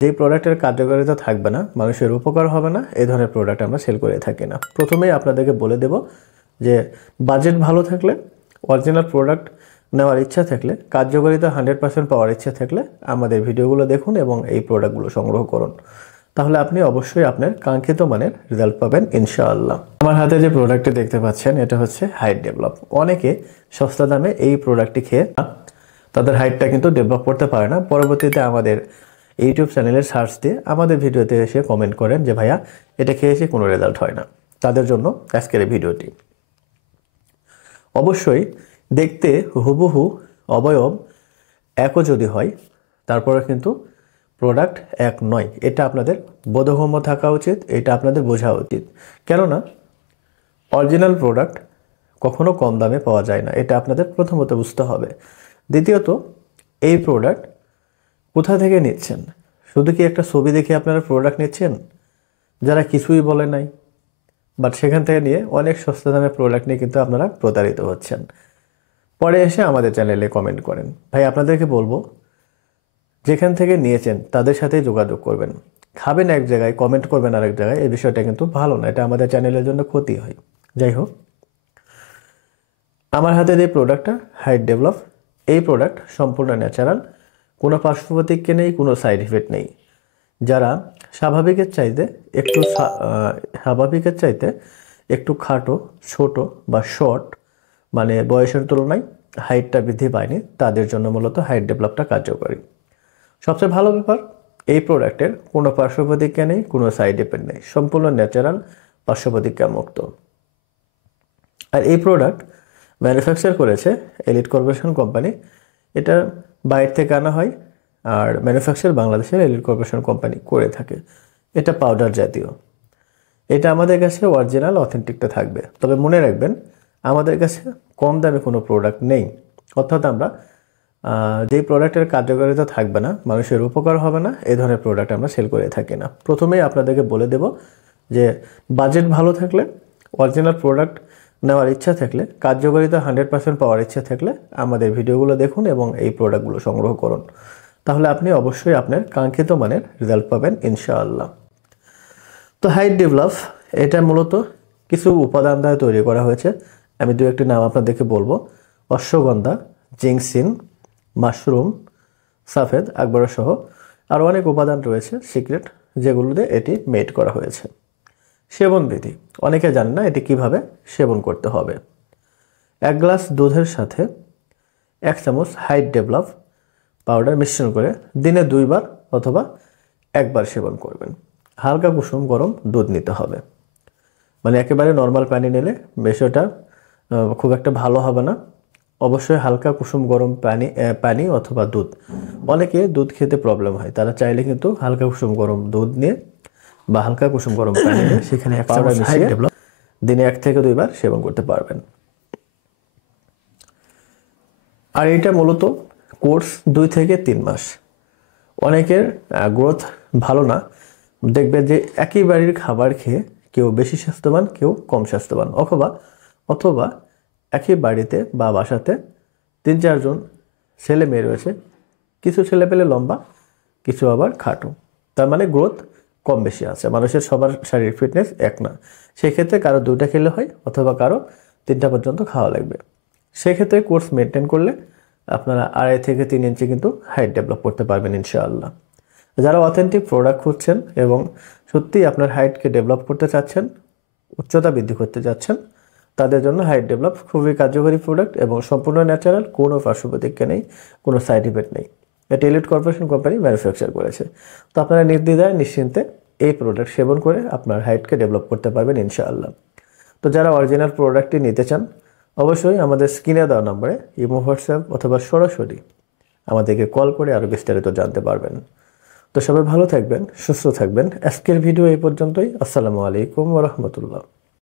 যে প্রোডাক্টের কার্যকারিতা থাকবে না, মানুষের উপকার হবে না, এই ধরনের প্রোডাক্ট আমরা সেল করে থাকি না। প্রথমেই আপনাদেরকে বলে দেব যে বাজেট ভালো থাকলে, অরিজিনাল প্রোডাক্ট নেওয়ার ইচ্ছা থাকলে, কার্যকারিতা 100% পাওয়ার ইচ্ছা থাকলে আমাদের ভিডিওগুলো দেখুন এবং এই প্রোডাক্টগুলো সংগ্রহ করুন। তাহলে আপনি অবশ্যই আপনার কাঙ্ক্ষিত মানের রেজাল্ট পাবেন ইনশাআল্লাহ। আমার হাতে যে প্রোডাক্টটি দেখতে পাচ্ছেন এটা হচ্ছে হাইট ডেভেলপ। অনেকে সস্তা দামে এই প্রোডাক্টটি খেয়ে তাদের হাইটটা কিন্তু ডেভেলপ করতে পারে না। পরবর্তীতে আমাদের ইউটিউব চ্যানেলের সার্চ দিয়ে আমাদের ভিডিওতে এসে কমেন্ট করেন যে ভাইয়া এটা খেয়েছি কোনো রেজাল্ট হয় না। তাদের জন্য আজকের এই ভিডিওটি। অবশ্যই দেখতে হুবহু অবয়ব একও যদি হয়, তারপরে কিন্তু প্রোডাক্ট এক নয়। এটা আপনাদের বোধগম্য থাকা উচিত, এটা আপনাদের বোঝা উচিত। কেননা অরিজিনাল প্রোডাক্ট কখনো কম দামে পাওয়া যায় না, এটা আপনাদের প্রথমত বুঝতে হবে। দ্বিতীয়ত, এই প্রোডাক্ট কোথা থেকে নিচ্ছেন? শুধু কি একটা ছবি দেখে আপনারা প্রোডাক্ট নিচ্ছেন যারা কিছুই বলে নাই, বাট সেখান থেকে নিয়ে অনেক সস্তা দামে প্রোডাক্ট নিয়ে কিন্তু আপনারা প্রতারিত হচ্ছেন। পরে এসে আমাদের চ্যানেলে কমেন্ট করেন। ভাই আপনাদেরকে বলবো, যেখান থেকে নিয়েছেন তাদের সাথেই যোগাযোগ করবেন। খাবেন এক জায়গায়, কমেন্ট করবেন আরেক জায়গায়, এই বিষয়টা কিন্তু ভালো না, এটা আমাদের চ্যানেলের জন্য ক্ষতি হয়। যাই হোক, আমার হাতে যে প্রোডাক্টটা হাইট ডেভেলপ, এই প্রোডাক্ট সম্পূর্ণ ন্যাচারাল, কোনো পার্শ্ব প্রতিক্রিয়া নেই, কোনো সাইড ইফেক্ট নেই। যারা স্বাভাবিকের চাইতে একটু খাটো, ছোট বা শর্ট, মানে বয়সের তুলনায় হাইটটা বৃদ্ধি পায়নি, তাদের জন্য মূলত হাইট ডেভেলপটা কার্যকরী। সবচেয়ে ভালো ব্যাপার, এই প্রোডাক্টের কোনো পার্শ্ব প্রতিক্রিয়া নেই, কোনো সাইড ইফেক্ট নেই, সম্পূর্ণ ন্যাচারাল, পার্শ্ব প্রতিক্রিয়া মুক্ত। আর এই প্রোডাক্ট ম্যানুফ্যাকচার করেছে এলিট কর্পোরেশন কোম্পানি। এটা বাইরে থেকে আনা হয়, আর ম্যানুফ্যাকচার বাংলাদেশের এলিট কর্পোরেশন কোম্পানি করে থাকে। এটা পাউডার জাতীয়। এটা আমাদের কাছে অরিজিনাল অথেন্টিকটা থাকবে। তবে মনে রাখবেন, আমাদের কাছে কম দামে কোনো প্রোডাক্ট নেই। অর্থাৎ আমরা যেই প্রোডাক্টের কার্যকারিতা থাকবে না, মানুষের উপকার হবে না, এই ধরনের প্রোডাক্ট আমরা সেল করে থাকি না। প্রথমেই আপনাদেরকে বলে দেব যে বাজেট ভালো থাকলে, অরিজিনাল প্রোডাক্ট নেওয়ার ইচ্ছা থাকলে, কার্যকারিতা 100% পাওয়ার ইচ্ছা থাকলে আমাদের ভিডিওগুলো দেখুন এবং এই প্রোডাক্টগুলো সংগ্রহ করুন। তাহলে আপনি অবশ্যই আপনার কাঙ্ক্ষিত মানের রেজাল্ট পাবেন ইনশাআল্লাহ। তো হাইট ডেভেলপ এটা মূলত কিছু উপাদান দ্বারা তৈরি করা হয়েছে। আমি দু একটি নাম আপনাদেরকে বলবো: অশ্বগন্ধা, জিংসিন, মাশরুম, সাফেদ আকবরা সহ আরও অনেক উপাদান রয়েছে সিক্রেট, যেগুলো দিয়ে এটি মেড করা হয়েছে। সেবন বিধি অনেকে জানেন না এটি কিভাবে সেবন করতে হবে। 1 গ্লাস দুধের সাথে 1 চামচ হাইট ডেভেলপ পাউডার মিশ্রণ করে দিনে 2 বার অথবা 1 বার সেবন করবেন। হালকা কুসুম গরম দুধ নিতে হবে। মানে একেবারে নর্মাল পানি নিলে বিষয়টা খুব একটা ভালো হবে না। অবশ্যই হালকা কুসুম গরম পানি অথবা দুধ। অনেকে দুধ খেতে প্রবলেম হয়, তারা চাইলে কিন্তু হালকা কুসুম গরম দুধ নিয়ে বা হালকা কুসুম গরম পানি নিয়ে সেখানে 1 চামচ মিশিয়ে দিনে 1 থেকে 2 বার সেবন করতে পারবেন। আর এটা মূলত কোর্স 2 থেকে 3 মাস। অনেকের গ্রোথ ভালো না, দেখবেন যে একই বাড়ির খাবার খেয়ে কেউ বেশি স্বাস্থ্যবান, কেউ কম স্বাস্থ্যবান, অথবা একই বাড়িতে বা বাসাতে 3-4 জন ছেলে মেয়ে রয়েছে। কিছু ছেলে পেলে লম্বা, কিছু আবার খাটো, তার মানে গ্রোথ কম বেশি আছে। মানুষের সবার শারীরিক ফিটনেস এক না। সেক্ষেত্রে কারো 2টা খেলে হয়, অথবা কারো 3টা পর্যন্ত খাওয়া লাগবে। সেক্ষেত্রে কোর্স মেনটেন করলে আপনারা 2.5 থেকে 3 ইঞ্চি কিন্তু হাইট ডেভেলপ করতে পারবেন ইনশাআল্লাহ। যারা অথেন্টিক প্রোডাক্ট খুঁজছেন এবং সত্যিই আপনার হাইটকে ডেভেলপ করতে চাচ্ছেন, উচ্চতা বৃদ্ধি করতে চাচ্ছেন, তাদের জন্য হাইট ডেভেলপ খুবই কার্যকরী প্রোডাক্ট এবং সম্পূর্ণ ন্যাচারাল, কোনো পার্শ্ব প্রতিক্রিয়া নেই, কোনো সাইড ইফেক্ট নেই। এটা এলিট কর্পোরেশন কোম্পানি ম্যানুফ্যাকচার করেছে। তো আপনারা নির্দ্বিধায় নিশ্চিন্তে এই প্রোডাক্ট সেবন করে আপনার হাইটকে ডেভেলপ করতে পারবেন ইনশাআল্লাহ। তো যারা অরিজিনাল প্রোডাক্টটি নিতে চান, অবশ্যই আমাদের স্ক্রিনে দেওয়া নম্বরে ইমো, হোয়াটসঅ্যাপ অথবা সরাসরি আমাদেরকে কল করে আরও বিস্তারিত জানতে পারবেন। তো সবাই ভালো থাকবেন, সুস্থ থাকবেন। আজকের ভিডিও এই পর্যন্তই। আসসালামু আলাইকুম ওয়া রাহমাতুল্লাহ।